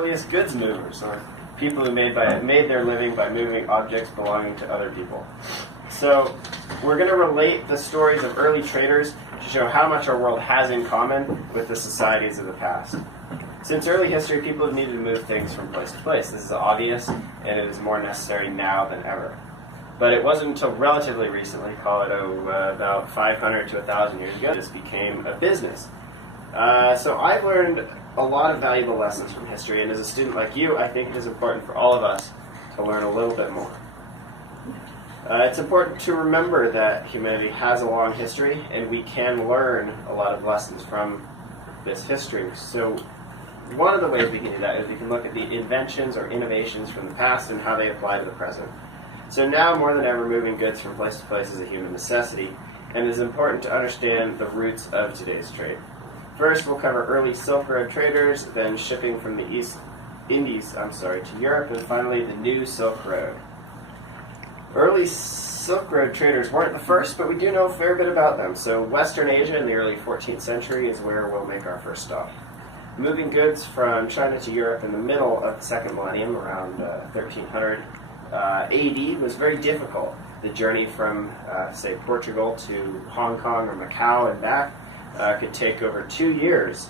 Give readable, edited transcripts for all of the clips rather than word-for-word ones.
earliest goods movers, or people who made their living by moving objects belonging to other people. So we're going to relate the stories of early traders to show how much our world has in common with the societies of the past. Since early history, people have needed to move things from place to place. This is obvious, and it is more necessary now than ever. But it wasn't until relatively recently, call it about 500 to 1,000 years ago, this became a business. So I've learned a lot of valuable lessons from history, and as a student like you, I think it is important for all of us to learn a little bit more. It's important to remember that humanity has a long history, and we can learn a lot of lessons from this history. So one of the ways we can do that is we can look at the inventions or innovations from the past and how they apply to the present. So now more than ever, moving goods from place to place is a human necessity, and it is important to understand the roots of today's trade. First, we'll cover early Silk Road traders, then shipping from the East Indies to Europe, and finally the new Silk Road. Early Silk Road traders weren't the first, but we do know a fair bit about them. So Western Asia in the early 14th century is where we'll make our first stop. Moving goods from China to Europe in the middle of the second millennium, around 1300 AD, was very difficult. The journey from, say, Portugal to Hong Kong or Macau and back could take over 2 years,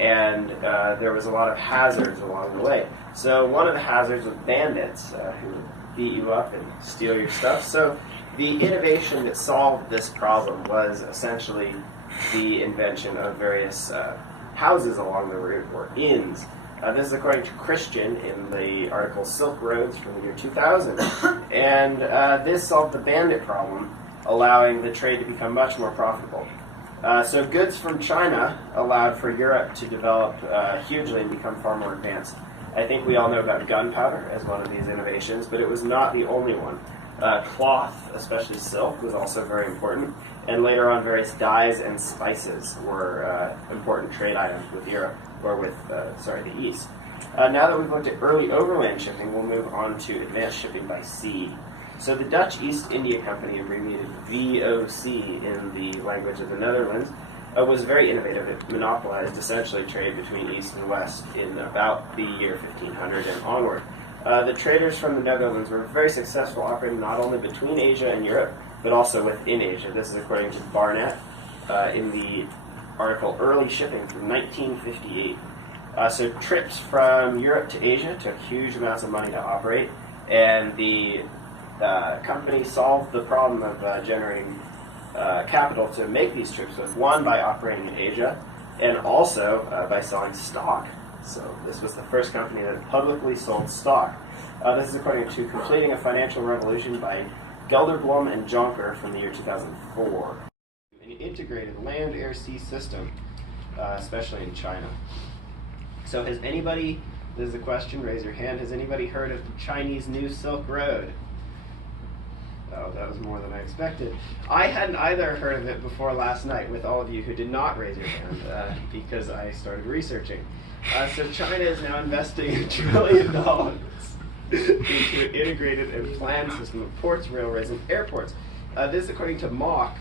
and there was a lot of hazards along the way. So one of the hazards was bandits who beat you up and steal your stuff. So the innovation that solved this problem was essentially the invention of various houses along the route, or inns. This is according to Christian in the article Silk Roads from the year 2000. And this solved the bandit problem, allowing the trade to become much more profitable. So goods from China allowed for Europe to develop hugely and become far more advanced. I think we all know about gunpowder as one of these innovations, but it was not the only one. Cloth, especially silk, was also very important, and later on various dyes and spices were important trade items with Europe, or with, the East. Now that we've looked at early overland shipping, we'll move on to advanced shipping by sea. So the Dutch East India Company, abbreviated VOC in the language of the Netherlands, was very innovative. It monopolized essentially trade between East and West in about the year 1500 and onward. The traders from the Netherlands were very successful, operating not only between Asia and Europe, but also within Asia. This is according to Barnett in the article Early Shipping from 1958. So trips from Europe to Asia took huge amounts of money to operate, and the company solved the problem of generating capital to make these trips with, one, by operating in Asia, and also by selling stock. So this was the first company that publicly sold stock. This is according to Completing a Financial Revolution by Gelderblom and Jonker from the year 2004. An integrated land-air-sea system, especially in China. So has anybody, this is a question, raise your hand, has anybody heard of the Chinese New Silk Road? Oh, that was more than I expected. I hadn't either heard of it before last night, with all of you who did not raise your hand, because I started researching. So China is now investing $1 trillion into an integrated and planned system of ports, railways, and airports. This is according to MAUK,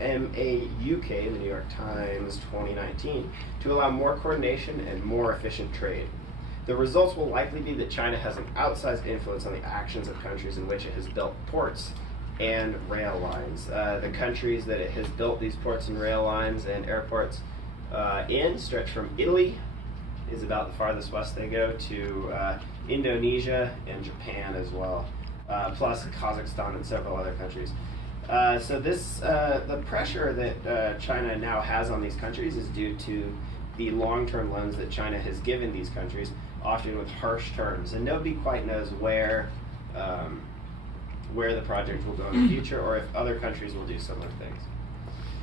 M-A-U-K, in the New York Times 2019, to allow more coordination and more efficient trade. The results will likely be that China has an outsized influence on the actions of countries in which it has built ports and rail lines. The countries that it has built these ports and rail lines and airports in stretch from Italy, is about the farthest west they go, to Indonesia and Japan as well, plus Kazakhstan and several other countries. So this, the pressure that China now has on these countries is due to the long-term loans that China has given these countries, often with harsh terms, and nobody quite knows where the project will go in the future, or if other countries will do similar things.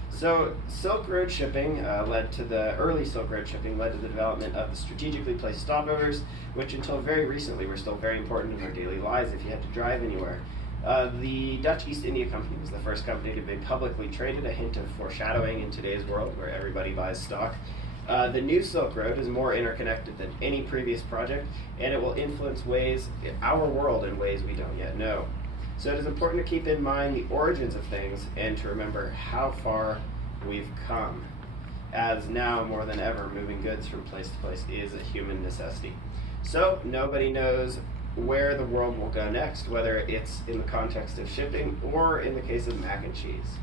So Silk Road shipping early Silk Road shipping led to the development of the strategically placed stopovers, which until very recently were still very important in our daily lives if you had to drive anywhere. The Dutch East India Company was the first company to be publicly traded, a hint of foreshadowing in today's world where everybody buys stock. The new Silk Road is more interconnected than any previous project, and it will influence our world in ways we don't yet know. So it is important to keep in mind the origins of things and to remember how far we've come, as now more than ever moving goods from place to place is a human necessity. So nobody knows where the world will go next, whether it's in the context of shipping or in the case of mac and cheese.